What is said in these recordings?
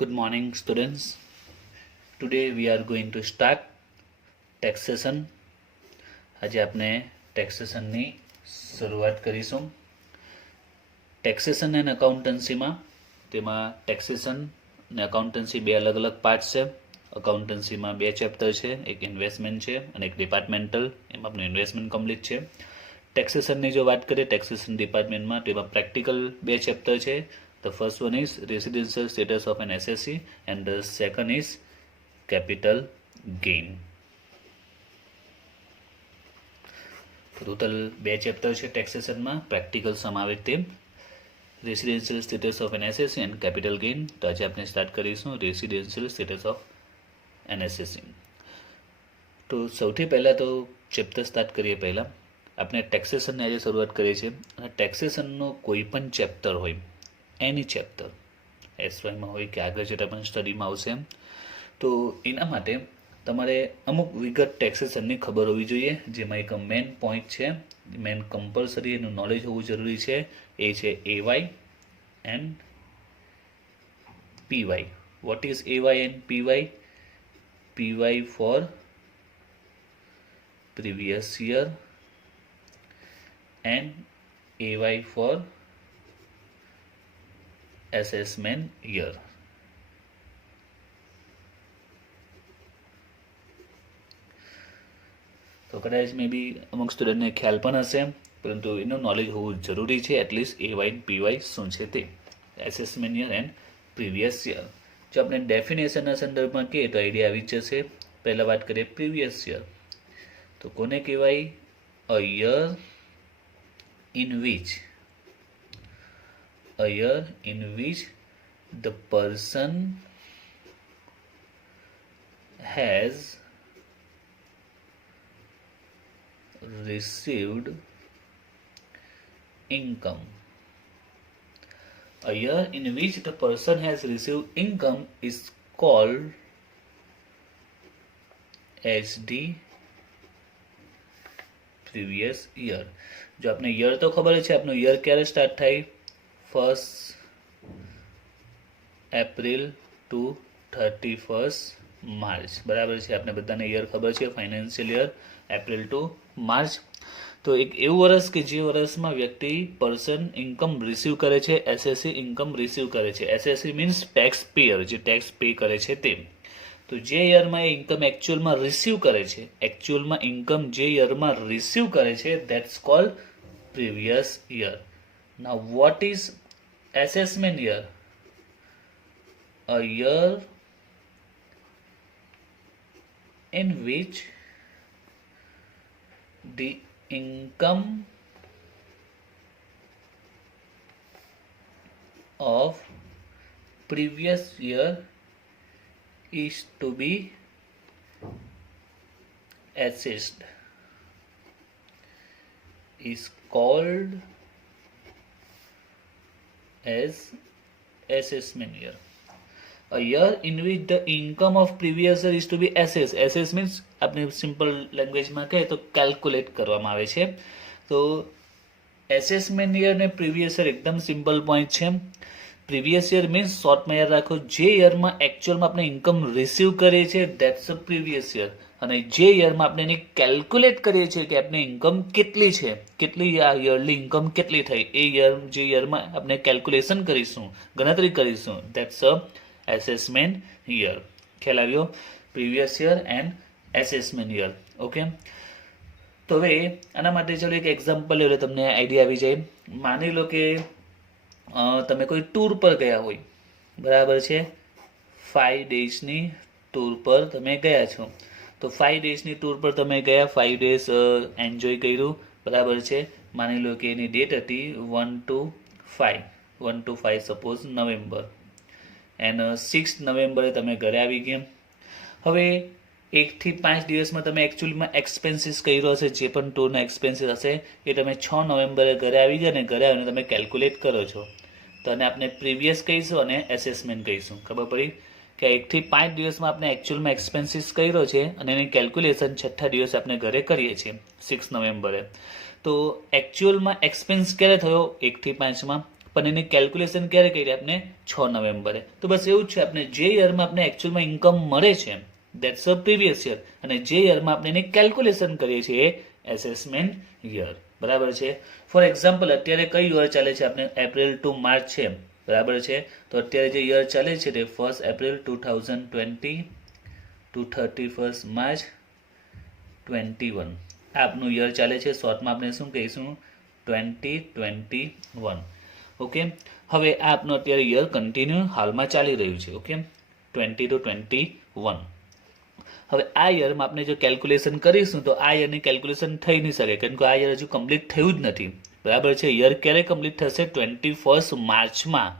Good morning, students. Today we are going to start taxation. આજે આપણે ટેક્સેશનની શરૂઆત કરીશું. ટેક્સેશન એન્ડ અકાઉન્ટન્સીમાં ટેક્સેશન અને અકાઉન્ટન્સી બે અલગ અલગ પાર્ટ છે. અકાઉન્ટન્સીમાં બે ચેપ્ટર છે, એક ઇન્વેસ્ટમેન્ટ છે અને એક ડિપાર્ટમેન્ટલ. એમાં આપણું ઇન્વેસ્ટમેન્ટ કમ્પ્લીટ છે. ટેક્સેશનની જો વાત કરીએ ટેક્સેશન ડિપાર્ટમેન્ટમાં તો એમાં પ્રેક્ટિકલ બે ચેપ્ટર છે. The first one is residential status of an SSE and the second is capital gain. Total બે ચેપ્ટર છે ટેક્સેશનમાં, પ્રેક્ટિકલ સમાવેશ તે residential status of an assessee and capital gain. તો આજે આપણે સ્ટાર્ટ કરીશું residential status of an assessee. તો સૌથી પહેલાં તો ચેપ્ટર સ્ટાર્ટ કરીએ પહેલાં આપણે ટેક્સેશનની આજે શરૂઆત કરીએ છીએ. અને ટેક્સેશનનો કોઈ પણ ચેપ્ટર હોય, એની ચેપ્ટર એસવાયમાં હોય કે આગળ જતાં પણ સ્ટડીમાં આવશે, તો એના માટે તમારે અમુક વિગત ટેક્સેશનની ખબર હોવી જોઈએ. જેમાં એક મેન પોઈન્ટ છે, મેન કમ્પલસરી એનું નોલેજ હોવું જરૂરી છે. એ છે AY and PY. What is AY and PY? PY for previous year and AY for assessment year. તો કદાચ મે બી અમુક સ્ટુડન્ટને ખ્યાલ પણ હશે, પરંતુ એનું નોલેજ હોવું જરૂરી છે. એટલીસ્ટ એવાય પીવાય શું છે તે, assessment year and previous year. જો આપણે ડેફિનેશનના સંદર્ભમાં કહીએ તો આઈડિયા આવી જશે. પહેલાં વાત કરીએ પ્રીવિયસ યર, તો કોને કહેવાય? A year in which a year in which the person has received income. A year in which the person has received income is called as the previous year. જો આપણે યર તો ખબર છે, આપણું year ક્યારે સ્ટાર્ટ થાય? 1st April two 31st March. બરાબર છે, આપણે બધાને યર ખબર છે, financial year April to March. તો એક એવું વર્ષ કે જે વર્ષમાં વ્યક્તિ પર્સન ઇન્કમ રિસીવ કરે છે, એસએસસી ઇન્કમ રિસીવ કરે છે. એસએસસી મીન્સ ટેક્સ પેયર, જે ટેક્સ પે કરે છે તે. તો જે યરમાં એ ઇન્કમ એકચ્યુઅલમાં રિસીવ કરે છે, એકચ્યુઅલમાં ઇન્કમ જે યરમાં રિસીવ કરે છે, that's cold previous year. Now what is assessment year? A year in which the income of previous year is to be assessed is called as assessment year. A year in which the income of previous year is to be assessed. Assess means આપણે simple લેંગ્વેજમાં કહીએ તો calculate કરવામાં આવે છે. તો assessment year ને previous year એકદમ સિમ્પલ પોઈન્ટ છે. પ્રીવિયસ યર મીન્સ શોર્ટમાં યાદ રાખો, જે યરમાં એકચ્યુઅલમાં આપણે ઇન્કમ રિસીવ કરીએ છીએ, ધેટ્સ અ પ્રીવિયસ યર. અને જે યરમાં આપણે એની કેલ્ક્યુલેટ કરીએ છીએ કે આપણે ઇન્કમ કેટલી છે, કેટલી યરલી ઇન્કમ કેટલી થઈ, એ યર જે યરમાં આપણે કેલ્ક્યુલેશન કરીશું, ગણતરી કરીશું, ધેટ્સ અ એસેસમેન્ટ યર. ખ્યાલ આવ્યો? Previous year and assessment year. Okay, તો હવે આના માટે ચાલો એક એક્ઝામ્પલ લે, તમને આઈડિયા આવી જાય. માની લો કે તમે કોઈ ટૂર પર ગયા હોય, બરાબર છે, 5 daysની ટૂર પર તમે ગયા છો. તો 5 daysની ટૂર પર તમે ગયા, 5 days એન્જોય કર્યું, બરાબર છે. માની લો કે એની ડેટ હતી 1 to 5 સપોઝ નવેમ્બર, એન્ડ 6 નવેમ્બરે તમે ઘરે આવી ગયા. હવે 1 થી 5 દિવસમાં તમે એકચ્યુઅલીમાં એક્સપેન્સીસ કર્યો હશે, જે પણ ટૂરના એક્સપેન્સીસ હશે એ તમે 6 નવેમ્બરે ઘરે આવી ગયા, અને ઘરે આવીને તમે કેલ્ક્યુલેટ કરો છો. તો આને આપણે પ્રીવિયસ કહીશું અને એસેસમેન્ટ કહીશું. ખબર પડી કે 1 થી 5 દિવસમાં આપણે એકચ્યુઅલમાં એક્સપેન્સીસ કર્યો છે અને એની કેલ્ક્યુલેશન 6થા દિવસે આપણે ઘરે કરીએ છીએ 6 નવેમ્બરે. તો એકચ્યુઅલમાં એક્સપેન્સ ક્યારે થયો? 1 થી 5માં. પણ એની કેલ્ક્યુલેશન ક્યારે કરી આપણે 6 નવેમ્બરે. તો બસ એવું જ છે, આપણે જે યરમાં આપણે એકચ્યુઅલમાં ઇન્કમ મળે છે દેટ્સ અ પ્રીવિયસ યર, અને જે યરમાં આપણે એની કેલ્ક્યુલેશન કરીએ છીએ એ એસેસમેન્ટ યર. બરાબર છે. ફોર એક્ઝામ્પલ અત્યારે કઈ યર ચાલે છે, આપણે એપ્રિલ ટુ માર્ચ છે. બરાબર છે. તો અત્યારે જે યર ચાલે છે તે 1 એપ્રિલ 2020 ટુ 31 માર્ચ 21 આપનું યર ચાલે છે. શોર્ટમાં આપણે શું કહીશું, 2021. ઓકે. હવે આ આપનું અત્યારે યર કન્ટિન્યુ હાલમાં ચાલી રહ્યું છે. Okay, 20 to 21. હવે આ યરમાં આપણે જો કેલ્ક્યુલેશન કરીશું તો આ યરની કેલ્ક્યુલેશન થઈ નહીં શકે, કેમ કે આ યર હજુ કમ્પ્લીટ થયું જ નથી. બરાબર છે. યર ક્યારે કમ્પ્લીટ થશે, 21 માર્ચમાં.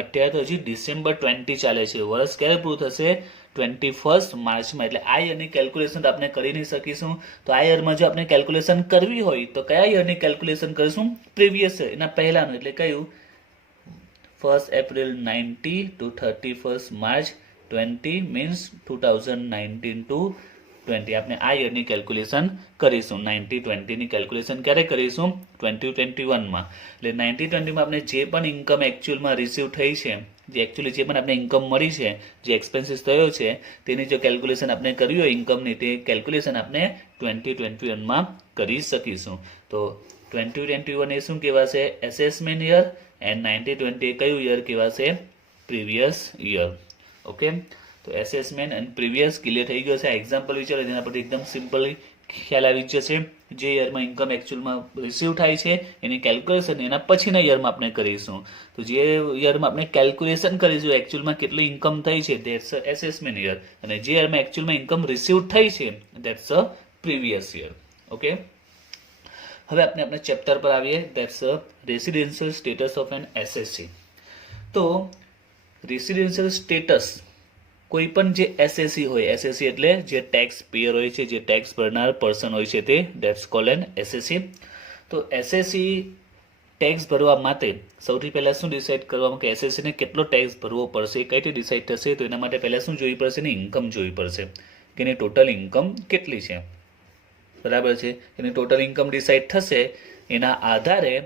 અત્યારે તો હજી ડિસેમ્બર 20 ચાલે છે. વર્ષ ક્યારે પૂરું થશે, 21 માર્ચમાં. એટલે આ યરની કેલ્ક્યુલેશન તો આપણે કરી નહીં શકીશું. તો આ યરમાં જો આપણે કેલ્ક્યુલેશન કરવી હોય તો કયા યરની કેલ્ક્યુલેશન કરીશું, પ્રીવિયસ યર, એના પહેલાનું. એટલે કયું, 1 April 90 to 31 March 20 means 2019 to 20. આપણે આ યરની કેલ્ક્યુલેશન કરીશું. 90-20 ની કેલ્ક્યુલેશન ક્યારે કરીશું, 2021માં. એટલે 90-20માં આપણે જે પણ ઇન્કમ એકચ્યુઅલમાં રિસીવ થઈ છે, જે એકચ્યુઅલી જે પણ આપણે ઇન્કમ મળી છે, જે એક્સપેન્સીસ થયો છે, તેની જો કેલ્ક્યુલેશન આપણે કરવી હોય ઇન્કમની, તે કેલ્ક્યુલેશન આપણે 2021માં કરી શકીશું. તો 2021 એ શું કહેવાશે, એસેસમેન્ટ યર, એન્ડ 90-20 કયું યર કહેવાશે, પ્રીવિયસ યર. ઓકે. તો એસેસમેન્ટ એન્ડ પ્રીવિયસ ક્લિયર થઈ ગયો છે. આ એક્ઝામ્પલ વિચારો, જેના પરથી એકદમ સિમ્પલી ખ્યાલ આવી જશે. જે યરમાં ઇન્કમ એકચ્યુઅલમાં રિસીવ થાય છે એની કેલ્ક્યુલેશન એના પછીના યરમાં આપણે કરીશું. તો જે યરમાં આપણે કેલ્ક્યુલેશન કરીશું એકચ્યુઅલમાં કેટલી ઇન્કમ થઈ છે, ધેટ્સ અ એસેસમેન્ટ યર. અને જે યરમાં એકચ્યુઅલમાં ઇન્કમ રિસીવ થઈ છે that's a previous year. Okay. હવે આપણે આપણા ચેપ્ટર પર આવીએ, that's a residential status of an assessee. તો રેસિડેન્શિયલ સ્ટેટસ કોઈ પણ જે એસએસસી હોય, એસએસસી એટલે જે ટેક્સ પેયર હોય છે, જે ટેક્સ ભરનાર પર્સન હોય છે, તે ધેટ્સ કોલ્ડ એન એસએસસી. તો એસએસસી ટેક્સ ભરવા માટે સૌથી પહેલાં શું ડિસાઇડ કરવામાં કે એસએસસીને કેટલો ટેક્સ ભરવો પડશે, કઈ રીતે ડિસાઇડ થશે, તો એના માટે પહેલાં શું જોવી પડશે, એની ઇન્કમ જોવી પડશે કે એની ટોટલ ઇન્કમ કેટલી છે. બરાબર છે. એની ટોટલ ઇન્કમ ડિસાઇડ થશે, એના આધારે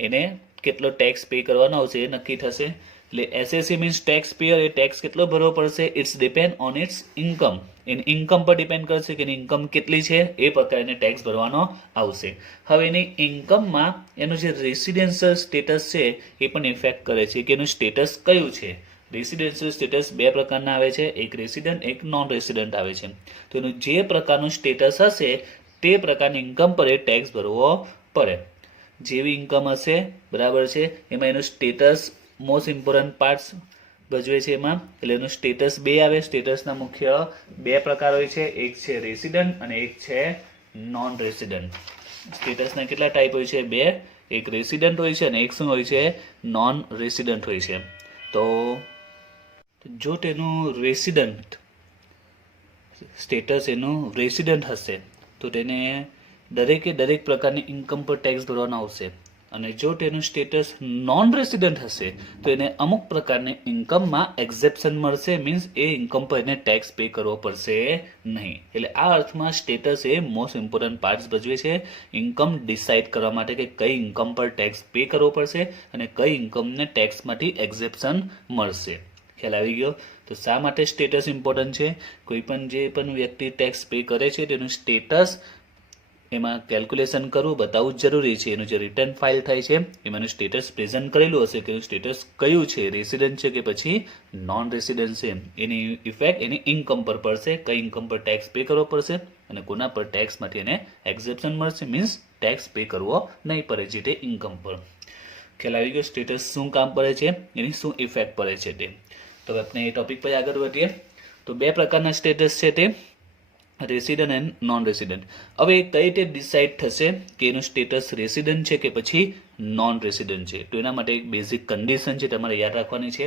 એને કેટલો ટેક્સ પે કરવાનો આવશે એ નક્કી થશે. એટલે એસએસસી મીન્સ ટેક્સ પેયર, એ ટેક્સ કેટલો ભરવો પડશે, it's depend on its income. એની ઇન્કમ પર ડિપેન્ડ કરશે કે એની ઇન્કમ કેટલી છે, એ પ્રકારે ટેક્સ ભરવાનો આવશે. હવે એની ઇન્કમમાં એનું જે રેસિડેન્શિયલ સ્ટેટસ છે એ પણ ઇફેક્ટ કરે છે કે એનું સ્ટેટસ કયું છે. રેસિડેન્શિયલ સ્ટેટસ બે પ્રકારના આવે છે, એક રેસિડન્ટ, એક નોન રેસિડન્ટ આવે છે. તો એનું જે પ્રકારનું સ્ટેટસ હશે તે પ્રકારની ઇન્કમ પર એ ટેક્સ ભરવો પડે. જેવી ઇન્કમ હશે, બરાબર છે, એમાં એનું સ્ટેટસ મોસ્ટ ઇમ્પોર્ટન્ટ પાર્ટ્સ ભજવે છે એમાં. એટલે એનું સ્ટેટસ બે આવે. સ્ટેટસના મુખ્ય બે પ્રકાર હોય છે, એક છે રેસિડન્ટ અને એક છે નોન રેસિડન્ટ. સ્ટેટસના કેટલા ટાઈપ હોય છે, બે. એક રેસિડન્ટ હોય છે અને એક શું હોય છે, નોન રેસિડન્ટ હોય છે. તો જો તેનું રેસિડન્ટ સ્ટેટસ એનું રેસિડન્ટ હશે તો તેને દરેક પ્રકારની ઇન્કમ પર ટેક્સ ભરવાનો આવશે. અને જો તેનું સ્ટેટસ નોન રેસિડન્ટ હશે તો એને અમુક પ્રકારની ઇન્કમમાં એક્ઝેપ્શન મળશે, મીન્સ એ ઇન્કમ પર એને ટેક્સ પે કરવો પડશે નહીં. એટલે આ અર્થમાં સ્ટેટસ એ મોસ્ટ ઇમ્પોર્ટન્ટ પાર્ટ્સ ભજવે છે ઇન્કમ ડિસાઇડ કરવા માટે કે કઈ ઇન્કમ પર ટેક્સ પે કરવો પડશે અને કઈ ઇન્કમને ટેક્સમાંથી એક્ઝેપ્શન મળશે. ખ્યાલ આવી ગયો. તો શા માટે સ્ટેટસ ઇમ્પોર્ટન્ટ છે, કોઈ પણ જે પણ વ્યક્તિ ટેક્સ પે કરે છે તેનું સ્ટેટસ એમાં કેલ્ક્યુલેશન કરવું, બતાવવું જરૂરી છે. એનું જે રિટર્ન ફાઇલ થાય છે એમાં સ્ટેટસ પ્રેઝન્ટ કરેલું હશે કે એનું સ્ટેટસ કયું છે, રેસિડન્ટ છે કે પછી નોન રેસિડન્ટ છે. એની ઇફેક્ટ એની ઇન્કમ પર પડશે, કઈ ઇન્કમ પર ટેક્સ પે કરવો પડશે અને કોના પર ટેક્સમાંથી એને એક્ઝેપ્શન મળશે, મીન્સ ટેક્સ પે કરવો નહીં પડે જે તે ઇન્કમ પર. ખ્યાલ આવી ગયો સ્ટેટસ શું કામ પડે છે, એની શું ઇફેક્ટ પડે છે તે. તો આપણે એ ટોપિક પર આગળ વધીએ. તો બે પ્રકારના સ્ટેટસ છે તે રેસિડન્ટ એન્ડ નોન રેસિડન્ટ. હવે કઈ રીતે ડિસાઇડ થશે કે એનું સ્ટેટસ રેસિડન્ટ છે કે પછી નોન રેસિડન્ટ છે, તો એના માટે એક બેઝિક કન્ડિશન છે તમારે યાદ રાખવાની છે.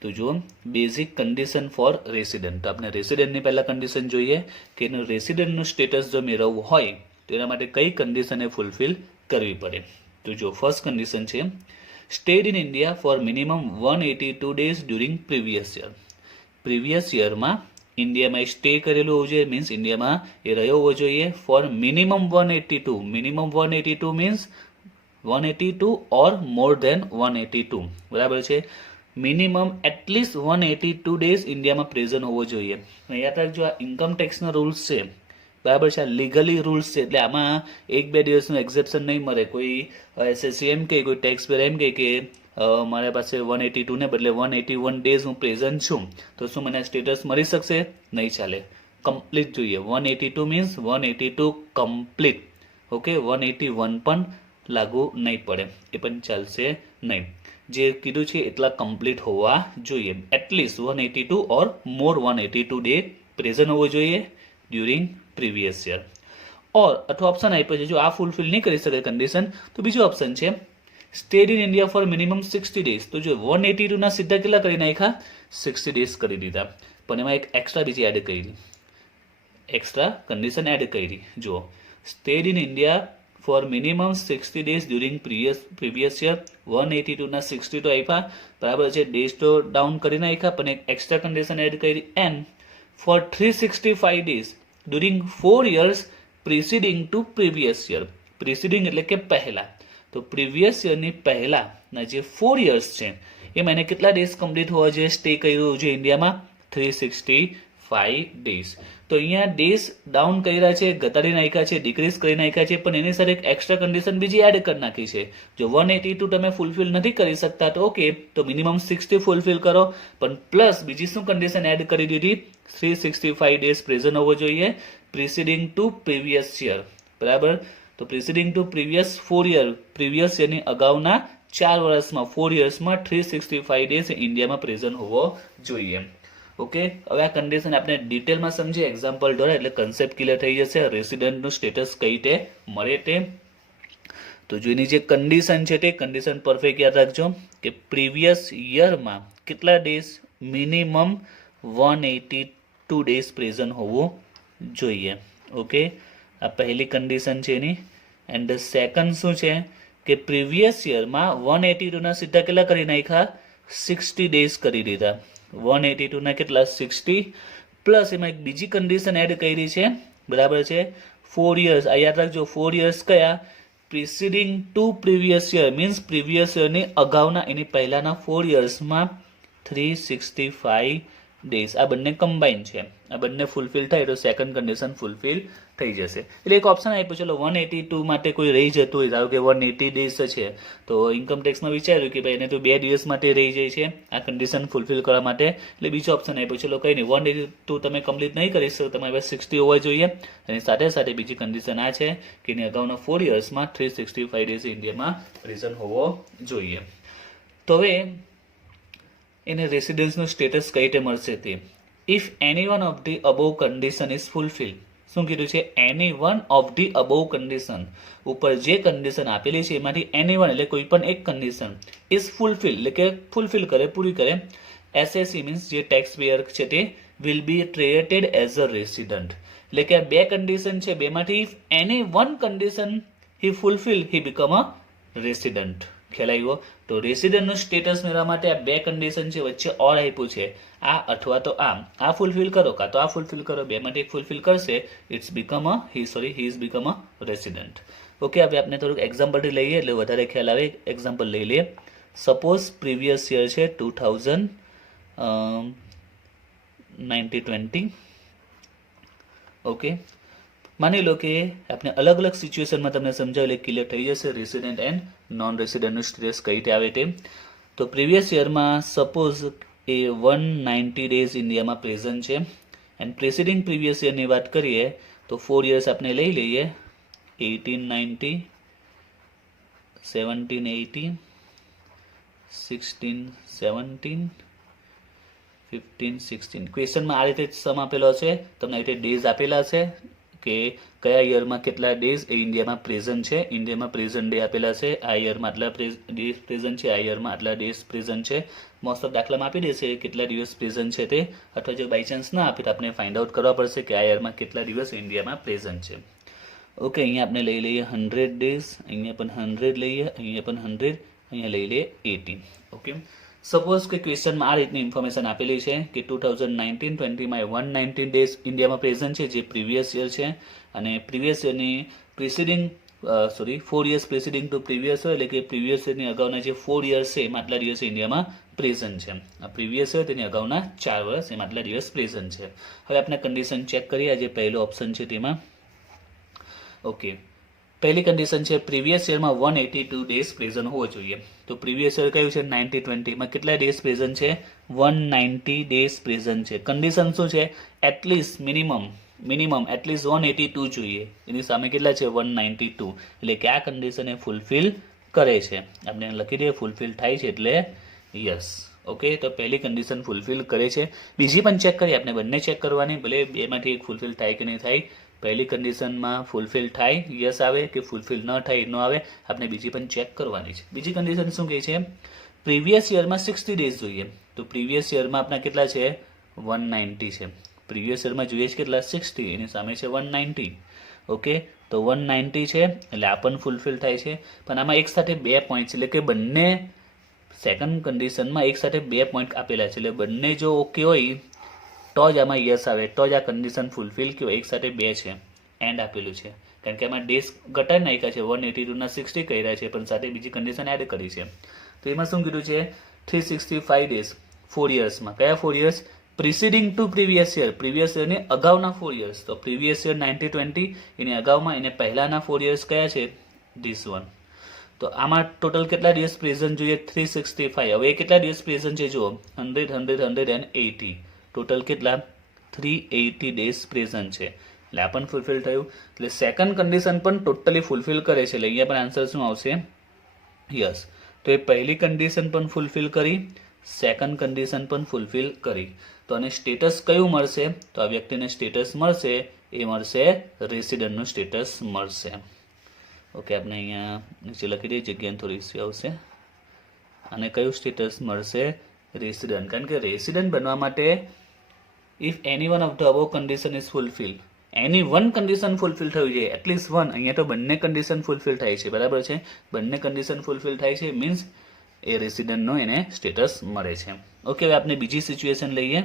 તો જુઓ, બેઝિક કન્ડિશન ફોર રેસિડન્ટ. તો આપણે રેસિડન્ટની પહેલા કન્ડિશન જોઈએ કે એનું રેસિડન્ટનું સ્ટેટસ જો મેળવવું હોય તો એના માટે કઈ કન્ડિશન એ ફૂલફિલ કરવી પડે. તો જો ફર્સ્ટ કન્ડિશન છે, stayed in India for minimum 182 days during previous year. Previous યરમાં ઇન્ડિયામાં સ્ટે કરેલું હોવું જોઈએ, મીન્સ ઇન્ડિયામાં એ રહ્યો હોવો જોઈએ ફોર મિનિમમ 182. મિનિમમ 182 મીન્સ 182 ઓર મોર ધેન 182, બરાબર છે. મિનિમમ એટલીસ્ટ 182 ડેઝ ઇન્ડિયામાં પ્રેઝન્ટ હોવો જોઈએ. યાદ રાખજો, આ ઇન્કમ ટેક્સના રૂલ્સ છે, બરાબર છે, આ લીગલી રૂલ્સ છે, એટલે આમાં 1-2 દિવસનું એક્ઝેપ્શન નહીં મળે. કોઈ એસએસસી એમ કે કોઈ ટેક્સ પેયર એમ કે મારા પાસે 182 ને બદલે 181 ડેઝ હું પ્રેઝન્ટ છું, તો શું મને સ્ટેટસ મળી શકશે? નહીં ચાલે, કમ્પ્લીટ જોઈએ. 182 મીન્સ 182 કમ્પ્લીટ. ઓકે, 181 પણ લાગુ નહીં પડે, એ પણ ચાલશે નહીં. જે કીધું છે એટલા કમ્પ્લીટ હોવા જોઈએ. એટલીસ્ટ 182 ઓર મોર 182 ડે પ્રેઝન્ટ હોવો જોઈએ ડ્યુરિંગ પ્રીવિયસ યર. ઓર અથવા ઓપ્શન આપ્યો છે, જો આ ફૂલફિલ નહીં કરી શકે કન્ડિશન, તો બીજો ઓપ્શન છે stayed in India for minimum 60 days. તો જો 182 ના સીધા કેટલા કરી નાખ્યા? 60 ડેઝ કરી દીધા, પણ એમાં એક એક્સ્ટ્રા બીજી એડ કરી, એક્સ્ટ્રા કન્ડિશન એડ કરી. જો stayed in India for minimum 60 days during previous year, 182 ના 60 તો આપ્યા, બરાબર છે, ડેઝ તો ડાઉન કરી નાખ્યા, પણ એક એક્સ્ટ્રા કન્ડિશન એડ કરી. And for 365 days during 4 years preceding to previous year. Preceding એટલે કે પહેલા, તો પ્રીવિયસ યરની પહેલાના જે 4 years છે એમાં એને કેટલા ડેઝ કમ્પ્લીટ હોવા જોઈએ? સ્ટે કર્યું છે ઇન્ડિયામાં 365 ડેઝ. તો અહીંયા ડેઝ ડાઉન કર્યા છે, ઘટાડી નાખ્યા છે, ડિક્રીઝ કરી નાખ્યા છે, પણ એની સાથે એક એક્સ્ટ્રા કન્ડિશન બીજી એડ કરી નાખી છે. જો 182 તમે ફૂલફિલ નથી કરી શકતા તો ઓકે, તો મિનિમમ 60 ફૂલફિલ કરો, પણ પ્લસ બીજી શું કન્ડિશન એડ કરી દીધી? 365 ડેઝ પ્રેઝન્ટ હોવો જોઈએ પ્રિસીડિંગ ટુ પ્રીવિયસ યર, બરાબર. તો પ્રિસીડિંગ ટુ પ્રીવિયસ 4 year, પ્રીવિયસ યરની અગાઉના 4 વર્ષમાં 4 yearsમાં 365 ડેઝ ઇન્ડિયામાં પ્રેઝન્ટ હોવો જોઈએ. ઓકે, હવે આ કન્ડિશન આપણે ડિટેલમાં સમજીએ એક્ઝામ્પલ દ્વારા, એટલે કન્સેપ્ટ ક્લિયર થઈ જશે. રેસિડેન્ટનું સ્ટેટસ કઈ રીતે મળે તે. તો જો એની જે કન્ડિશન છે તે કન્ડિશન પરફેક્ટ યાદ રાખજો કે પ્રીવિયસ યરમાં કેટલા ડેઝ? મિનિમમ 182 ડેઝ પ્રેઝન્ટ હોવું જોઈએ. ઓકે, આ પહેલી કન્ડિશન છે એની. એન્ડ સેકન્ડ શું છે કે પ્રીવિયસ યરમાં 182 ના સીધા કેટલા કરી નાખ્યા? 60 ડેઝ કરી દીધા. 182 ના કેટલા? 60, પ્લસ એમાં એક બીજી કન્ડિશન એડ કરી છે, બરાબર છે, 4 years. આ યાદ રાખજો, 4 years કયા? Preceding to previous year means previous યરની અગાઉના, એની પહેલાના 4 yearsમાં 365 ડેઝ. આ બંને કમ્બાઈન છે, આ બંને ફૂલફિલ થાય તો સેકન્ડ કન્ડિશન ફૂલફિલ થઈ જશે. એટલે એક ઓપ્શન આપ્યો, ચલો 182 માટે કોઈ રહી જતું હોય, ધારો કે 180 ડેઝ છે, તો ઇન્કમ ટેક્સમાં વિચાર્યું કે ભાઈ એને તો 2 દિવસ માટે રહી જાય છે આ કન્ડિશન ફૂલફિલ કરવા માટે, એટલે બીજો ઓપ્શન આપ્યો, ચલો કંઈ નહીં, 182 તમે કમ્પ્લીટ નહીં કરી શકો, તમારી પાસે 60 હોવા જોઈએ. અને સાથે સાથે બીજી કન્ડિશન આ છે કે એની અગાઉના 4 yearsમાં 365 ડેઝ ઇન્ડિયામાં પ્રેઝન્ટ હોવો જોઈએ. તો હવે એને રેસિડેન્સનું સ્ટેટસ કઈ રીતે મળશે તે. If any one of the above condition is fulfil. શું કીધું છે? Any one of the above condition. ઉપર જે કન્ડિશન આપેલી છે એમાંથી એની વન એટલે કોઈ પણ એક કન્ડિશન ઇઝ ફૂલફિલ એટલે કે ફૂલફિલ કરે, પૂરી કરે. એસએસસી મીન્સ જે ટેક્સ પેયર છે તે will be treated as a resident. એટલે કે આ બે કન્ડિશન છે, બેમાંથી if any one condition he fulfil he become a resident. ખ્યાલ આવ્યો? તો રેસિડન્ટનું સ્ટેટસ મેળવવા માટે આ બે કન્ડિશન છે, વચ્ચે ઓર આપ્યું છે, આ અથવા તો આ ફૂલફિલ કરો કાં તો આ ફૂલફિલ કરો, બેમાંથી એક ફૂલફિલ કરશે, it's become a he is become a resident. Okay, હવે આપણે થોડુંક એક્ઝામ્પલથી લઈએ એટલે વધારે ખ્યાલ આવે. એક્ઝામ્પલ લઈ લઈએ. સપોઝ પ્રીવિયસ યર છે 2019-20. ઓકે, માની લો કે આપણે અલગ અલગ સિચ્યુએશનમાં તમને સમજાવેલ ક્લિયર થઈ જશે રેસિડેન્ટ એન્ડ નોન રેસિડેન્ટનું સ્ટેટસ કઈ રીતે આવે તે. તો પ્રીવિયસ યરમાં સપોઝ એ 190 ડેઝ ઇન્ડિયામાં પ્રેઝન્ટ છે. એન્ડ પ્રેસિડિંગ પ્રીવિયસ યરની વાત કરીએ તો 4 years આપણે લઈ લઈએ, 1890, 1780, 1617, 1516. ક્વેશ્ચનમાં આ રીતે સમ આપેલો છે, તમને આ રીતે ડેઝ આપેલા છે કે કયા યરમાં કેટલા ડેઝ એ ઇન્ડિયામાં પ્રેઝન્ટ છે. ઇન્ડિયામાં પ્રેઝન્ટ ડે આપેલા છે, આ યરમાં આટલા ડેઝ પ્રેઝન્ટ છે, આ યરમાં આટલા ડેઝ પ્રેઝન્ટ છે. મોસ્ટ ઓફ દાખલામાં આપી દેશે કેટલા દિવસ પ્રેઝન્ટ છે તે, અથવા જો બાય ચાન્સ ના આપે તો આપણે ફાઇન્ડ આઉટ કરવા પડશે કે આ યરમાં કેટલા દિવસ ઇન્ડિયામાં પ્રેઝન્ટ છે. ઓકે, અહીંયા આપણે લઈ લઈએ 100 ડેઝ, અહીંયા પણ 100 લઈએ, અહીંયા પણ 100, અહીંયા લઈ લઈએ 80. ઓકે, સપોઝ કે ક્વેશ્ચનમાં આ રીતની ઇન્ફોર્મેશન આપેલી છે કે 2019-20માં 190 ડેઝ ઇન્ડિયામાં પ્રેઝન્ટ છે જે પ્રીવિયસ યર છે, અને previous યરની પ્રિસીડિંગ sorry 4 years preceding to previous year, એટલે કે પ્રીવિયસ યરની અગાઉના જે 4 years છે એમાં આટલા દિવસ ઇન્ડિયામાં પ્રેઝન્ટ છે. આ પ્રીવિયસ યર તેની અગાઉના 4 વર્ષ એમાં આટલા દિવસ પ્રેઝન્ટ છે. હવે આપણે કન્ડિશન ચેક કરીએ. આ જે પહેલો ઓપ્શન છે તેમાં ઓકે, પહેલી કન્ડિશન છે પ્રીવિયસ યરમાં 182 ડેઝ પ્રેઝન્ટ હોવો જોઈએ. તો પ્રીવિયસ યર કયું છે 90-20 માં કેટલા ડેઝ પ્રેઝન્ટ છે? 190 ડેઝ પ્રેઝન્ટ છે. કન્ડિશન શું છે? એટલીસ્ટ મિનિમમ એટલીસ્ટ 182 જોઈએ. એની સામે કેટલા છે? 192. એટલે કે આ કન્ડિશન એ ફૂલફિલ કરે છે. આપણે લખી દઈએ ફૂલફિલ થાય છે એટલે યસ. ઓકે, તો પહેલી કન્ડિશન ફૂલફિલ કરે છે. બીજી પણ ચેક કરીએ. આપણે બંને ચેક કરવાની, ભલે બેમાંથી એક ફૂલફિલ થાય કે નહીં થાય. પહેલી કન્ડિશનમાં ફૂલફિલ થાય યસ આવે, કે ફૂલફિલ ન થાય ન આવે, આપણે બીજી પણ ચેક કરવાની છે. બીજી કન્ડિશન શું કહે છે? પ્રીવિયસ યરમાં 60 ડેઝ જોઈએ. તો પ્રીવિયસ યરમાં આપણા કેટલા છે? 190 છે. પ્રીવિયસ યરમાં જોઈએ છે કેટલા? 60. એની સામે છે 190. ઓકે, તો 190 છે એટલે આ પણ ફૂલફિલ થાય છે. પણ આમાં એક સાથે 2 પોઈન્ટ છે, એટલે કે બંને સેકન્ડ કન્ડિશનમાં એક સાથે 2 પોઈન્ટ આપેલા છે. એટલે બંને જો ઓકે હોય તો જ આમાં યસ આવે, તો જ આ કન્ડિશન ફૂલફિલ કહેવાય. એક સાથે 2 છે, એન્ડ આપેલું છે, કારણ કે આમાં ડેઝ ઘટાડી નાખ્યા છે. 182 ના 60 કર્યા છે, પણ સાથે બીજી કન્ડિશન એડ કરી છે. તો એમાં શું કીધું છે? 365 ડેઝ 4 યર્સમાં. કયા 4 years? Preceding to previous year. પ્રીવિયસ યરની અગાઉના 4 યર્સ. તો પ્રીવિયસ યર 90-20 એની અગાઉમાં, એને પહેલાના 4 યર્સ કયા છે? This one. તો આમાં ટોટલ કેટલા દિવસ પ્રેઝન્ટ જોઈએ? 365. હવે એ કેટલા દિવસ પ્રેઝન્ટ છે? જુઓ, 100, 100, 180. ટોટલ કેટલા? 380 ડેઝ પ્રેઝન્ટ છે. એટલે આ પણ ફૂલફિલ થયું. એટલે સેકન્ડ કન્ડિશન પણ ટોટલી ફૂલફિલ કરે છે. એટલે અહીંયા પણ આન્સર શું આવશે? યસ. તો એ પહેલી કન્ડિશન પણ ફૂલફિલ કરી, સેકન્ડ કન્ડિશન પણ ફૂલફિલ કરી. તો આને સ્ટેટસ કયું મળશે? તો આ વ્યક્તિને સ્ટેટસ મળશે, એ મળશે રેસિડન્ટનું સ્ટેટસ મળશે. ઓકે, આપણે અહીંયા નીચે લખી દઈએ, જગ્યાને થોડી ઇસ્યુ આવશે. અને કયું સ્ટેટસ મળશે? રેસિડન્ટ. કારણ કે રેસિડન્ટ બનવા માટે if any one of the above condition is fulfil, any one condition fulfil થવી જોઈએ, એટલીસ્ટ વન. અહીંયા તો બંને કન્ડિશન ફૂલફિલ થાય છે, બરાબર છે? બંને કન્ડિશન ફૂલફિલ થાય છે મીન્સ એ રેસિડન્ટનો એને સ્ટેટસ મળે છે. ઓકે, હવે આપણે બીજી સિચ્યુએશન લઈએ.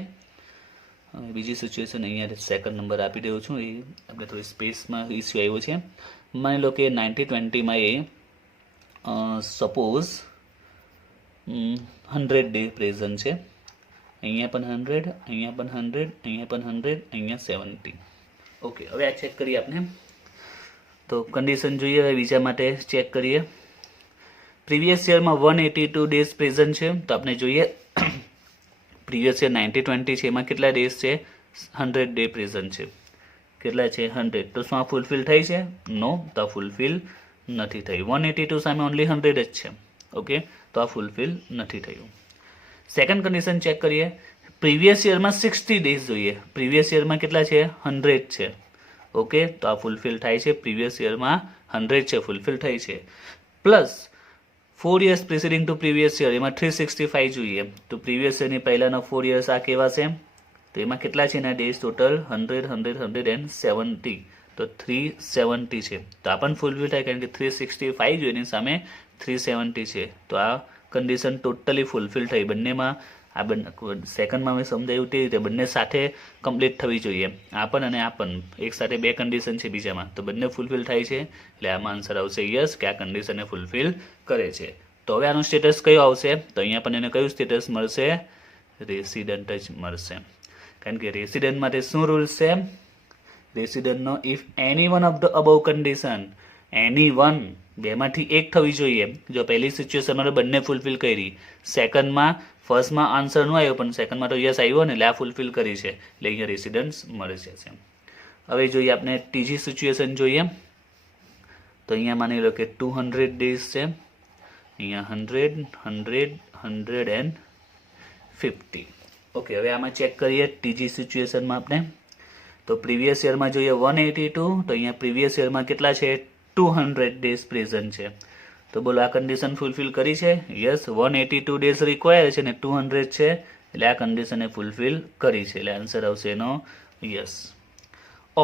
બીજી સિચ્યુએશન અહીંયા સેકન્ડ નંબર આપી દઉં છું. એ આપણે થોડી સ્પેસમાં ઇસ્યુ આવ્યો છે. માની લો કે 90-20માં એ સપોઝ 100 ડે પ્રેઝન્ટ છે. અહીંયા પણ 100, અહીંયા પણ 100, અહીંયા પણ 100, અહીંયા 70. ઓકે, હવે આ ચેક કરીએ આપણે. તો કન્ડિશન જોઈએ. હવે બીજા માટે ચેક કરીએ. પ્રીવિયસ યરમાં 182 ડેઝ પ્રેઝન્ટ છે. તો આપણે જોઈએ પ્રીવિયસ યર 90-20 છે, એમાં કેટલા ડેઝ છે? 100 ડે પ્રેઝન્ટ છે. કેટલા છે? 100. તો શું આ ફૂલફિલ થઈ છે? નો, તો આ ફૂલફિલ નથી થઈ. 182 સામે ઓનલી 100 જ છે. ઓકે, તો આ ફૂલફિલ નથી થયું. સેકન્ડ કન્ડિશન ચેક કરીએ. પ્રીવિયસ યરમાં 60 ડેઝ જોઈએ. પ્રીવિયસ યરમાં કેટલા છે? 100 છે. ઓકે, તો આ ફૂલફિલ થાય છે. પ્રીવિયસ યરમાં 100 છે, ફૂલફિલ થાય છે. Plus 4 years preceding to previous year, એમાં 365 જોઈએ. તો પ્રીવિયસ યરની પહેલાના 4 years આ કેવા છે? તો એમાં કેટલા છે એના ડેઝ ટોટલ? 100, 100, 170. તો 370 છે. તો આ પણ ફૂલફિલ થાય, કારણ કે 365 જોઈએ એની સામે 370 છે. તો આ કન્ડિશન ટોટલી ફૂલફિલ થઈ. બંનેમાં આ સેકન્ડમાં મેં સમજાયું તે રીતે બંને સાથે કમ્પ્લીટ થવી જોઈએ. આ પણ અને આ પણ એક સાથે 2 કન્ડિશન છે બીજામાં, તો બંને ફૂલફિલ થાય છે. એટલે આમાં આન્સર આવશે યસ, કે આ કન્ડિશનને ફૂલફિલ કરે છે. તો હવે આનું સ્ટેટસ કયું આવશે? તો અહીંયા પણ એને કયું સ્ટેટસ મળશે? રેસિડન્ટ જ મળશે. કારણ કે રેસિડન્ટ માટે શું રૂલ્સ છે? રેસિડન્ટનો if any one of the above condition, any one, બેમાંથી એક થવી જોઈએ. જો પહેલી સિચ્યુએશનમાં બંને ફૂલફિલ કરી, સેકન્ડમાં ફર્સ્ટમાં આન્સર ન આવ્યો પણ સેકન્ડમાં તો યસ આવ્યો ને, એટલે આ ફૂલફિલ કરી છે, એટલે અહીંયા રેસિડન્ટ્સ મળી જશે. હવે જોઈએ આપણે ત્રીજી સિચ્યુએશન જોઈએ. તો અહીંયા માની લો કે 200 ડેઝ છે. અહીંયા 100, 100, 150. ઓકે, હવે આમાં ચેક કરીએ ત્રીજી સિચ્યુએશનમાં આપણે. તો પ્રીવિયસ યરમાં જોઈએ 182, તો અહીંયા પ્રીવિયસ યરમાં કેટલા છે? 200 ડેઝ પ્રેઝન્ટ છે. તો બોલો આ કન્ડિશન ફૂલફિલ કરી છે? યસ. 182 ડેઝ રિક્વાયર છે ને 200 છે, એટલે આ કન્ડિશનને ફૂલફિલ કરી છે. એટલે આન્સર આવશે એનો યસ.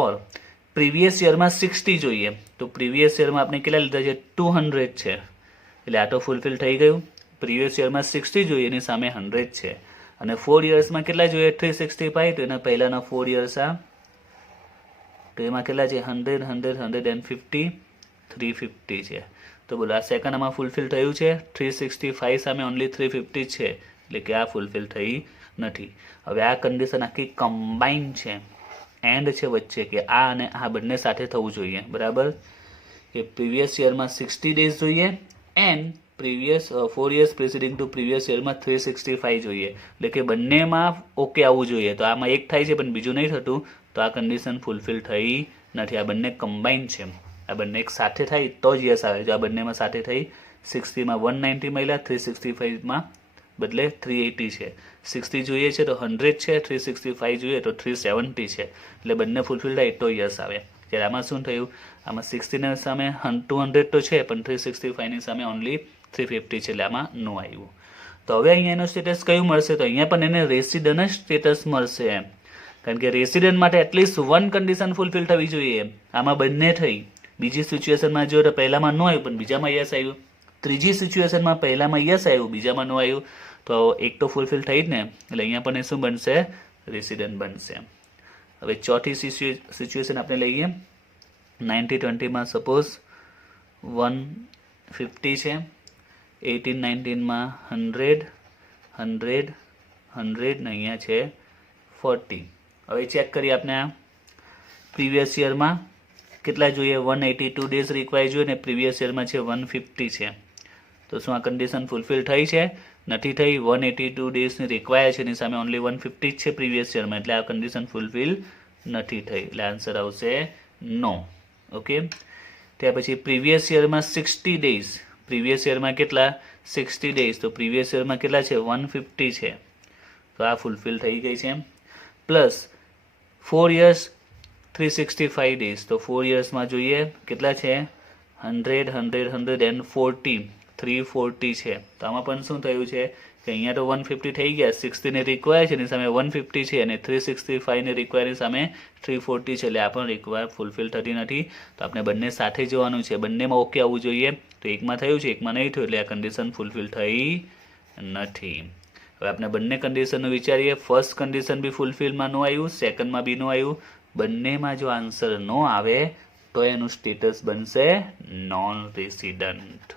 ઓર પ્રીવિયસ યરમાં 60 જોઈએ. તો પ્રીવિયસ યરમાં આપણે કેટલા લીધા છે? 200 છે, એટલે આ તો ફૂલફિલ થઈ ગયું. પ્રીવિયસ યરમાં 60 જોઈએ, એની સામે 100 છે. અને 4 યર્સમાં કેટલા જોઈએ? 365. તો એના પહેલાના 4 યર્સ આ, તો એમાં કેટલા છે? 100, 100, 150, 350 છે. તો બોલો આ સેકન્ડ આમાં ફૂલફિલ થયું છે? 365 સામે ઓનલી 350 છે, એટલે કે આ ફૂલફિલ થઈ નથી. હવે આ કન્ડિશન આખી કમ્બાઈન છે, એન્ડ છે વચ્ચે, કે આ અને આ બંને સાથે થવું જોઈએ, બરાબર? કે પ્રીવિયસ યરમાં 60 ડેઝ જોઈએ and previous 4 years preceding to previous યરમાં 365 જોઈએ, એટલે કે બંનેમાં ઓકે આવવું જોઈએ. તો આમાં એક થાય છે પણ બીજું નહીં થતું, તો આ કન્ડિશન ફૂલફિલ થઈ નથી. આ બંને કમ્બાઈન છે, આ બંને એક સાથે થાય તો જ યસ આવે. જો આ બંનેમાં સાથે થઈ 60માં 190 મળ્યા, 365માં બદલે 380 છે, 60 જોઈએ છે તો 100 છે, 365 જોઈએ તો 370 છે, એટલે બંને ફૂલફિલ થાય તો યસ આવે. જ્યારે આમાં શું થયું? આમાં 60 સામે 200 તો છે પણ 365ની સામે ઓનલી 350 છે, એટલે આમાં નો આવ્યું. તો હવે અહીંયા એનું સ્ટેટસ કયું મળશે? તો અહીંયા પણ એને રેસિડન્ટ સ્ટેટસ મળશે એમ, કારણ કે રેસિડન્ટ માટે એટલીસ્ટ વન કન્ડિશન ફૂલફિલ થવી જોઈએ. આમાં બંને થઈ. બીજી સિચ્યુએશનમાં જો તો પહેલામાં નો આવ્યું પણ બીજામાં યસ આવ્યું, ત્રીજી સિચ્યુએશનમાં પહેલામાં યસ આવ્યું બીજામાં નો આવ્યું, તો એક તો ફૂલફિલ થઈ જ ને, એટલે અહીંયા પણ એ શું બનશે? રેસિડન્ટ બનશે. હવે ચોથી સિચ્યુએશન આપણે લઈએ. 90-20માં સપોઝ 150 છે, 18-19માં 100, 100, 100 ને અહીંયા છે 40. હવે ચેક કરીએ આપણે આ પ્રીવિયસ યરમાં કેટલા જોઈએ? 182 ડેઝ રિક્વાયર જોઈએ ને પ્રીવિયસ યરમાં છે 150 છે. તો શું આ કન્ડિશન ફૂલફિલ થઈ છે? નથી થઈ. 182 ડેઝની રિક્વાયર છે, એની સામે ઓનલી 150 જ છે પ્રીવિયસ યરમાં, એટલે આ કન્ડિશન ફૂલફિલ નથી થઈ, એટલે આન્સર આવશે નો. ઓકે. ત્યાર પછી પ્રીવિયસ યરમાં 60 ડેઝ, પ્રીવિયસ યરમાં કેટલા? 60 ડેઝ, તો પ્રીવિયસ યરમાં કેટલા છે? 150 છે, તો આ ફૂલફિલ થઈ ગઈ છે. પ્લસ 4 years 365 ડેઝ, તો 4 yearsમાં જોઈએ કેટલા છે? 100, 100, 140, 340 છે. તો આમાં પણ શું થયું છે કે અહીંયા તો 150 થઈ ગયા, 60 ને રિક્વાયર છે એની સામે 150 છે અને 365 ને રિક્વાયરની સામે 340 છે, એટલે આ પણ રિક્વાયર ફૂલફિલ થતી નથી. તો આપણે બંને સાથે જોવાનું છે, બંનેમાં ઓકે આવવું જોઈએ. તો એકમાં થયું છે, એકમાં નહીં થયું, એટલે આ કન્ડિશન ફૂલફિલ થઈ નથી. હવે આપણે બંને કન્ડિશનનું વિચારીએ. ફર્સ્ટ કન્ડિશન બી ફૂલફિલમાં નો આવ્યું, સેકન્ડમાં બી નો આવ્યું. બંનેમાં જો આન્સર નો આવે તો એનું સ્ટેટસ બનશે નોન રેસિડન્ટ.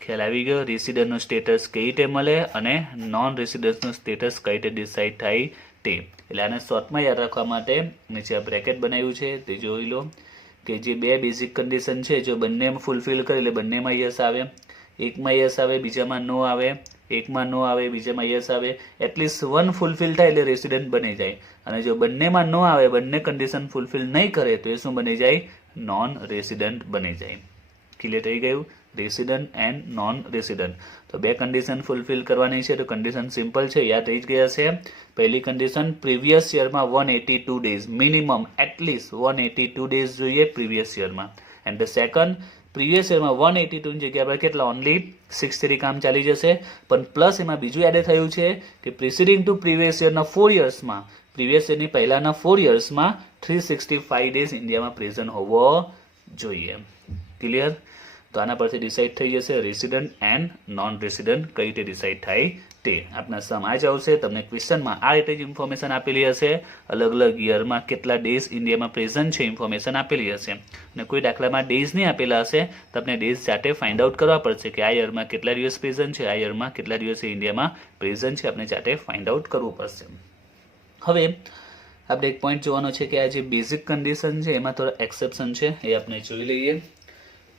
ખ્યાલ આવી ગયો? રેસિડન્ટનું સ્ટેટસ કઈ રીતે મળે અને નોન રેસિડન્ટનું સ્ટેટસ કઈ રીતે ડિસાઇડ થાય તે. એટલે આને શોર્ટમાં યાદ રાખવા માટે નીચે આ બ્રેકેટ બનાવ્યું છે તે જોઈ લો, કે જે બે બેઝિક કન્ડિશન છે જો બંનેમાં ફૂલફિલ કરે એટલે બંનેમાં યસ આવે. એકમાં યસ આવે બીજામાં નો આવે, એકમાં નો આવે બીજામાં યસ આવે. એટલીસ્ટ વન ફૂલફિલ થાય એટલે રેસિડન્ટ બની જાય. અને જો બંનેમાં નો આવે, બંને કન્ડિશન ફૂલફિલ નહીં કરે તો એ શું બની જાય? નોન રેસિડન્ટ બની જાય. ક્લિયર થઈ ગયું? Resident and non resident. તો બે કન્ડિશન ફૂલફિલ કરવાની છે, તો કન્ડિશન સિમ્પલ છે, યાદ રહી જ ગયા છે. પહેલી કન્ડિશન, પ્રીવિયસ યરમાં 182 ડેઝ, મિનિમમ એટલીસ્ટ 182 ડેઝ જોઈએ પ્રીવિયસ યરમાં. એન્ડ ધ સેકન્ડ, પ્રીવિયસ યરમાં 182 ની જગ્યા પર કેટલા? ઓનલી 6 કામ ચાલી જશે. પણ પ્લસ એમાં બીજું એડ થયું છે કે પ્રિસીડિંગ ટુ પ્રીવિયસ યરના 4 yearsમાં, પ્રીવિયસ યરની પહેલાના 4 yearsમાં 365 ડેઝ ઇન્ડિયામાં પ્રેઝન્ટ હોવો જોઈએ. ક્લિયર? તો આના પરથી ડિસાઇડ થઈ જશે રેસિડન્ટ એન્ડ નોન રેસિડન્ટ કઈ રીતે ડિસાઇડ થાય તે. આપના સમ આ જ આવશે. તમને ક્વેશ્ચનમાં આ રીતે જ ઇન્ફોર્મેશન આપેલી હશે, અલગ અલગ યરમાં કેટલા ડેઝ ઇન્ડિયામાં પ્રેઝન્ટ છે ઇન્ફોર્મેશન આપેલી હશે. અને કોઈ દાખલામાં ડેઝ નહીં આપેલા હશે, તમને ડેઝ જાતે ફાઇન્ડ આઉટ કરવા પડશે કે આ યરમાં કેટલા દિવસ પ્રેઝન્ટ છે, આ યરમાં કેટલા દિવસ ઇન્ડિયામાં પ્રેઝન્ટ છે, આપણે જાતે ફાઇન્ડ આઉટ કરવું પડશે. હવે આપણે એક પોઈન્ટ જોવાનો છે કે આ જે બેઝિક કન્ડિશન છે એમાં થોડા એક્સેપ્શન છે, એ આપણે જોઈ લઈએ.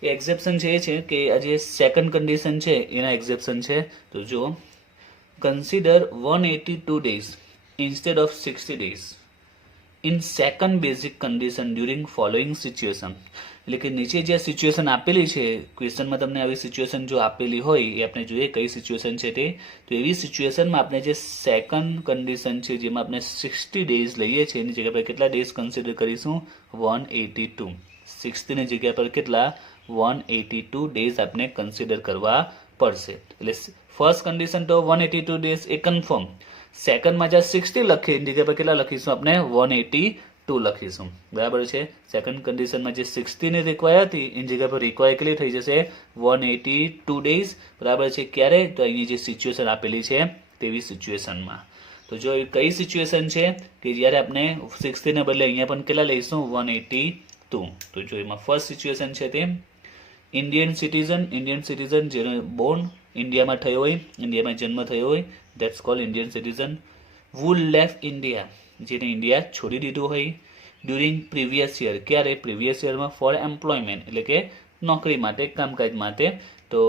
એ એક્સેપ્શન છે એ છે કે આ જે સેકન્ડ કન્ડિશન છે એના એક્સેપ્શન છે. તો જો consider 182 days instead of 60 days in second basic condition during following situation. એટલે કે નીચે જે સિચ્યુએશન આપેલી છે ક્વેશ્ચનમાં, તમને આવી સિચ્યુએશન જો આપેલી હોય એ આપણે જોઈએ કઈ સિચ્યુએશન છે તે. તો એવી સિચ્યુએશનમાં આપણે જે સેકન્ડ કન્ડિશન છે જેમાં આપણે 60 ડેઝ લઈએ છીએ એની જગ્યા પર કેટલા ડેઝ કન્સિડર કરીશું? 182. 60 ની જગ્યા પર કેટલા? 182 ડેઝ આપણે કન્સિડર કરવા પડશે. એટલે ફર્સ્ટ કન્ડિશન તો 182 ડેઝ એ કન્ફર્મ. સેકન્ડમાં જ્યાં 60 લખીએ એની જગ્યા પર કેટલા લખીશું? આપણે 182 લખીશું. બરાબર છે? સેકન્ડ કન્ડિશનમાં જે 60 ની રિક્વાયર હતી એની જગ્યા પર રિક્વાયર કેટલી થઈ જશે? 182 ડેઝ. બરાબર છે? ક્યારે? તો અહીં જે સિચ્યુએશન આપેલી છે તેવી સિચ્યુએશનમાં. તો જો કઈ સિચ્યુએશન છે કે જ્યારે આપણે 60 ને બદલે અહીંયા પણ કેટલા લઈશું? 182 તું. તો જો એમાં ફર્સ્ટ સિચ્યુએશન છે તે ઇન્ડિયન સિટીઝન જેનો બોર્ન ઇન્ડિયામાં થયો હોય, ઇન્ડિયામાં જન્મ થયો હોય, that's called Indian citizen. Who left India, જેને ઇન્ડિયા છોડી દીધું હોય ડ્યુરિંગ પ્રીવિયસ યર, ક્યારે? પ્રીવિયસ યરમાં ફોર એમ્પ્લોયમેન્ટ, એટલે કે નોકરી માટે, કામકાજ માટે. તો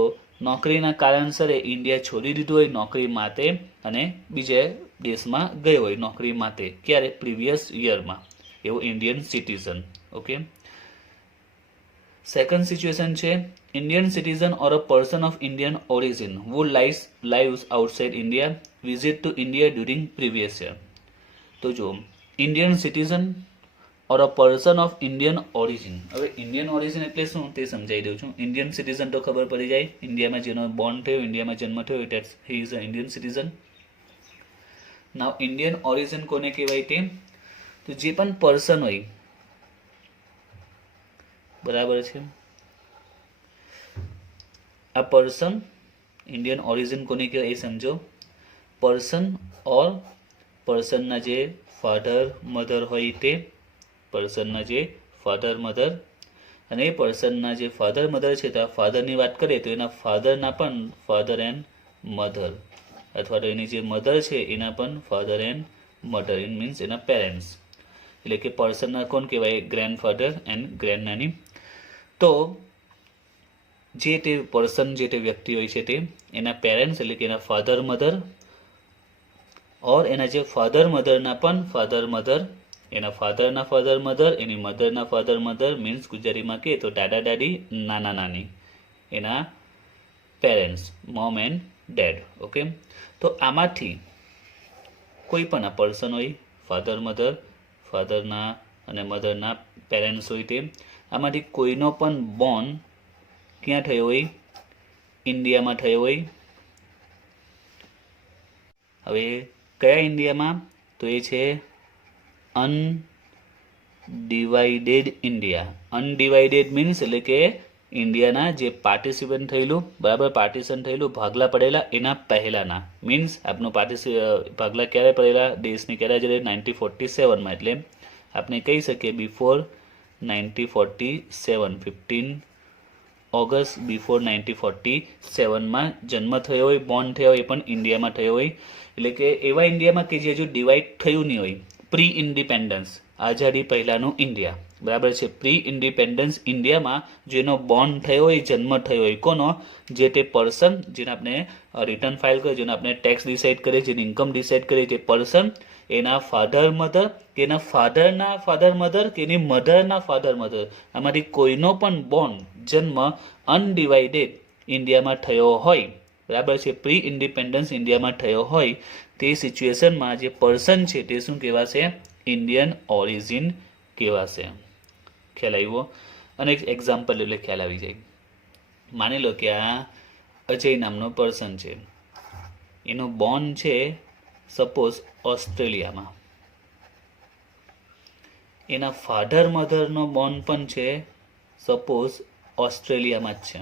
નોકરીના કારણસર ઇન્ડિયા છોડી દીધું હોય નોકરી માટે અને બીજે દેશમાં ગયો હોય નોકરી માટે, ક્યારે? પ્રીવિયસ યરમાં, એવું Indian citizen. Okay. Second situation છે Indian citizen or a person of Indian origin who lives outside India visit to India during previous year. તો જો Indian citizen or a person of Indian origin. હવે Indian origin એટલે શું તે સમજાવી દઉં છું. ઇન્ડિયન સિટીઝન તો ખબર પડી જાય, ઇન્ડિયામાં જેનો બોર્ન થયો, ઇન્ડિયામાં જન્મ થયો, that's he is a Indian citizen. Now Indian origin કોને કહેવાય તે? તો જે પણ પર્સન હોય, બરાબર છે, આ પર્સન ઇન્ડિયન ઓરિજિન કોને કહેવાય એ સમજો. પર્સન ઓર પર્સનના જે ફાધર મધર હોય તે, પર્સનના જે ફાધર મધર, અને એ પર્સનના જે ફાધર મધર છે તો આ ફાધરની વાત કરીએ તો એના ફાધરના પણ ફાધર એન્ડ મધર, અથવા તો એની જે મધર છે એના પણ father and mother, in means એના પેરેન્ટ્સ. એટલે કે પર્સનના કોણ કહેવાય? ગ્રેન્ડફાધર એન્ડ ગ્રેન્ડ નાની. તો જે તે પર્સન, જે તે વ્યક્તિ હોય છે તે એના પેરેન્ટ્સ એટલે કે એના ફાધર મધર ઓર એના જે ફાધર મધરના પણ ફાધર મધર, એના ફાધરના ફાધર મધર, એની મધરના ફાધર મધર, મીન્સ ગુજરાતીમાં કહે તો દાદા દાદી, નાના નાની, એના parents, mom and dad. Okay. તો આમાંથી કોઈ પણ આ પર્સન હોય, ફાધર મધર, ફાધરના અને મધરના પેરેન્ટ્સ હોય તે, આમાંથી કોઈનો પણ બોર્ન ક્યાં થયો હોય? ઇન્ડિયામાં થયો હોય. હવે કયા ઇન્ડિયામાં? તો એ છે અનડિવાઇડેડ ઇન્ડિયા. અનડિવાઇડેડ મીન્સ એટલે કે ઇન્ડિયાના જે પાર્ટિસિપેન્ટ થયેલું, બરાબર, પાર્ટિશન થયેલું, ભાગલા પડેલા એના પહેલાંના, મીન્સ આપનું ભાગલા ક્યારે પડેલા દેશની ક્યારે જ્યારે 1947માં, એટલે આપણે કહી શકીએ બિફોર 1947, 15 ઓગસ્ટ બિફોર 1947માં જન્મ થયો હોય, બોર્ન થયો હોય, એ પણ ઇન્ડિયામાં થયો હોય. એટલે કે એવા ઇન્ડિયામાં કે જે હજુ ડિવાઈડ થયું નહીં હોય, પ્રી ઇન્ડિપેન્ડન્સ, આઝાદી પહેલાંનું ઇન્ડિયા, બરાબર છે. પ્રી ઇન્ડિપેન્ડન્સ ઇન્ડિયામાં જેનો બોર્ન થયો હોય, જન્મ થયો હોય, કોનો? જે તે પર્સન જેને આપણે રિટર્ન ફાઇલ કરીએ, જેને આપણે ટેક્સ ડિસાઇડ કરીએ, જેની ઇન્કમ ડિસાઇડ કરીએ, તે પર્સન, એના ફાધર મધર કે એના ફાધરના ફાધર મધર કે એની મધરના ફાધર મધર, આમાંથી કોઈનો પણ બોર્ન, જન્મ અનડિવાઇડેડ ઇન્ડિયામાં થયો હોય, બરાબર છે, પ્રી ઇન્ડિપેન્ડન્સ ઇન્ડિયામાં થયો હોય, તે સિચ્યુએશનમાં જે પર્સન છે તે શું કહેવાશે? ઇન્ડિયન ઓરિજિન કહેવાશે. ખ્યાલ આવ્યો? અને એક એક્ઝામ્પલ એટલે ખ્યાલ આવી જાય. માની લો કે આ અજય નામનો પર્સન છે, એનો બોર્ન છે સપોઝ ઓસ્ટ્રેલિયામાં, એના ફાધર મધરનો બોર્ન પણ છે સપોઝ ઓસ્ટ્રેલિયામાં જ છે,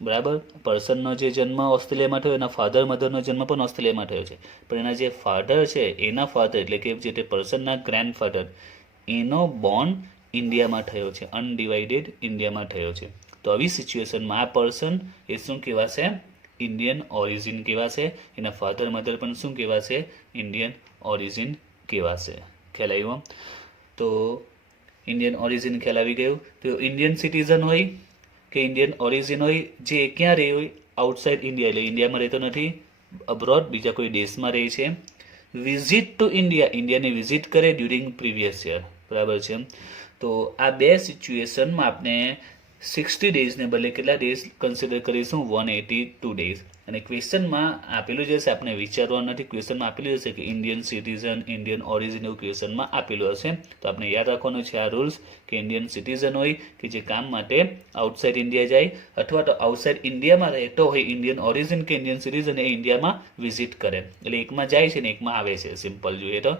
બરાબર. પર્સનનો જે જન્મ ઓસ્ટ્રેલિયામાં થયો, એના ફાધર મધરનો જન્મ પણ ઓસ્ટ્રેલિયામાં થયો છે, પણ એના જે ફાધર છે એના ફાધર એટલે કે જે તે પર્સનના ગ્રેન્ડફાધર, એનો બોર્ન ઇન્ડિયામાં થયો છે, અનડિવાઇડેડ ઇન્ડિયામાં થયો છે. તો આવી સિચ્યુએશનમાં આ પર્સન એ શું કહેવાશે? ઇન્ડિયન ઓરિજિન કહેવાશે. એના ફાધર મધર પણ શું કહેવાશે? ઇન્ડિયન ઓરિજિન કહેવાશે. ખ્યાલ આવ્યો? તો ઇન્ડિયન ઓરિજિન ખ્યાલ આવી ગયું. તો ઇન્ડિયન સિટીઝન હોય કે ઇન્ડિયન ઓરિજિન હોય, જે ક્યાં રહે હોય? આઉટસાઇડ ઇન્ડિયા, એટલે ઇન્ડિયામાં રહેતો નથી, અબ્રોડ બીજા કોઈ દેશમાં રહે છે. વિઝિટ ટુ ઇન્ડિયા, ઇન્ડિયાની વિઝિટ કરે ડ્યુરિંગ પ્રીવિયસ યર, બરાબર છે. તો આ બે સિચ્યુએશનમાં આપણે 60 ડેઝને બદલે કેટલા ડેઝ કન્સિડર કરીશું? 182 ડેઝ. અને ક્વેશ્ચનમાં આપેલું જ હશે, આપણે વિચારવાનું નથી, ક્વેશ્ચનમાં આપેલું હશે કે ઇન્ડિયન સિટીઝન, ઇન્ડિયન ઓરિજિન, એવું ક્વેશ્ચનમાં આપેલું હશે. તો આપણે યાદ રાખવાનું છે આ રૂલ્સ કે ઇન્ડિયન સિટીઝન હોય કે જે કામ માટે આઉટસાઇડ ઇન્ડિયા જાય, અથવા તો આઉટસાઇડ ઇન્ડિયામાં રહેતો હોય ઇન્ડિયન ઓરિજિન કે ઇન્ડિયન સિટીઝન, એ ઇન્ડિયામાં વિઝિટ કરે. એટલે એકમાં જાય છે ને એકમાં આવે છે. સિમ્પલ જોઈએ તો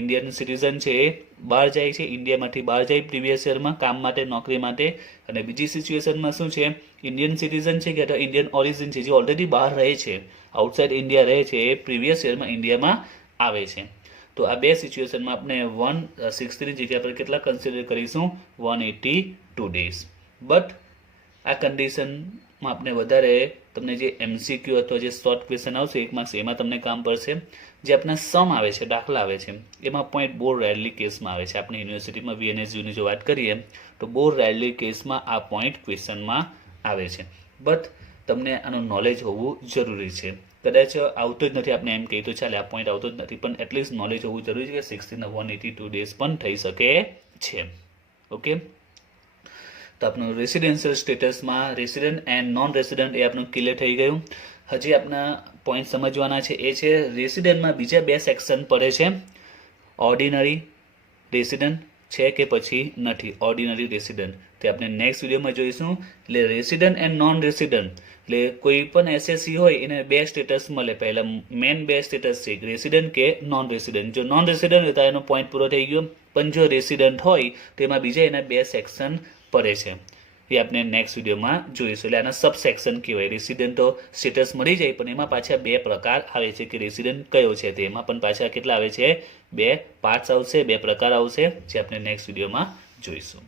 ઇન્ડિયન સિટીઝન છે એ બહાર જાય છે, ઇન્ડિયામાંથી બહાર જાય પ્રીવિયસ યરમાં કામ માટે, નોકરી માટે. અને બીજી સિચ્યુએશનમાં શું છે? ઇન્ડિયન સિટીઝન છે કે ઇન્ડિયન ઓરિજિન છે, જે ઓલરેડી બહાર રહે છે, આઉટસાઇડ ઇન્ડિયા રહે છે, એ પ્રીવિયસ યરમાં ઇન્ડિયામાં આવે છે. તો આ બે સિચ્યુએશનમાં આપણે 160 ની જગ્યા પર કેટલા કન્સિડર કરીશું 182 ડેઝ. બટ આ કન્ડિશનમાં આપણે વધારે તમને જે MCQ અથવા જે શોર્ટ ક્વેશ્ચન આવશે 1 માર્ક્સ એમાં તમને કામ પડશે. જે આપણા સમ આવે છે, દાખલા આવે છે, એમાં પોઈન્ટ બહુ રેરલી કેસમાં આવે છે. આપણે યુનિવર્સિટીમાં VNSUની જો વાત કરીએ તો બહુ રેરલી કેસમાં આ પોઈન્ટ ક્વેશ્ચનમાં આવે છે. બટ તમને આનું નોલેજ હોવું જરૂરી છે. કદાચ આવતો જ નથી, આપણે એમ કહીએ તો ચાલે, આ પોઈન્ટ આવતો જ નથી, પણ એટલીસ્ટ નોલેજ હોવું જરૂરી છે કે 60 ના 182 ડેઝ પણ થઈ શકે છે. ઓકે, તો આપણું રેસિડેન્શિયલ સ્ટેટસમાં રેસિડન્ટ એન્ડ નોન રેસિડન્ટ એ આપણું ક્લિયર થઈ ગયું. હજી આપણા પોઈન્ટ સમજવાના છે, એ છે રેસિડન્ટમાં બીજા બે સેક્શન પડે છે. ઓર્ડિનરી રેસિડન્ટ છે કે પછી નથી ઓર્ડિનરી રેસિડન્ટ, તે આપણે નેક્સ્ટ વિડીયોમાં જોઈશું. એટલે રેસિડન્ટ એન્ડ નોન રેસિડન્ટ એટલે કોઈ પણ SSC હોય એને બે સ્ટેટસ મળે. પહેલા મેન બે સ્ટેટસ છે, રેસિડન્ટ કે નોન રેસિડન્ટ. જો નોન રેસિડન્ટ હોય તો એનો પોઈન્ટ પૂરો થઈ ગયો, પણ જો રેસિડન્ટ હોય તો એમાં બીજા એના બે સેક્શન પડે છે. એ આપણે નેક્સ્ટ વિડીયોમાં જોઈશું. એટલે આના સબ સેક્શન કહેવાય. રેસિડન્ટ તો સ્ટેટસ મળી જાય, પણ એમાં પાછા બે પ્રકાર આવે છે કે રેસિડન્ટ કયો છે તે. એમાં પણ પાછા કેટલા આવે છે, બે પાર્ટ્સ આવશે, બે પ્રકાર આવશે, જે આપણે નેક્સ્ટ વિડીયોમાં જોઈશું.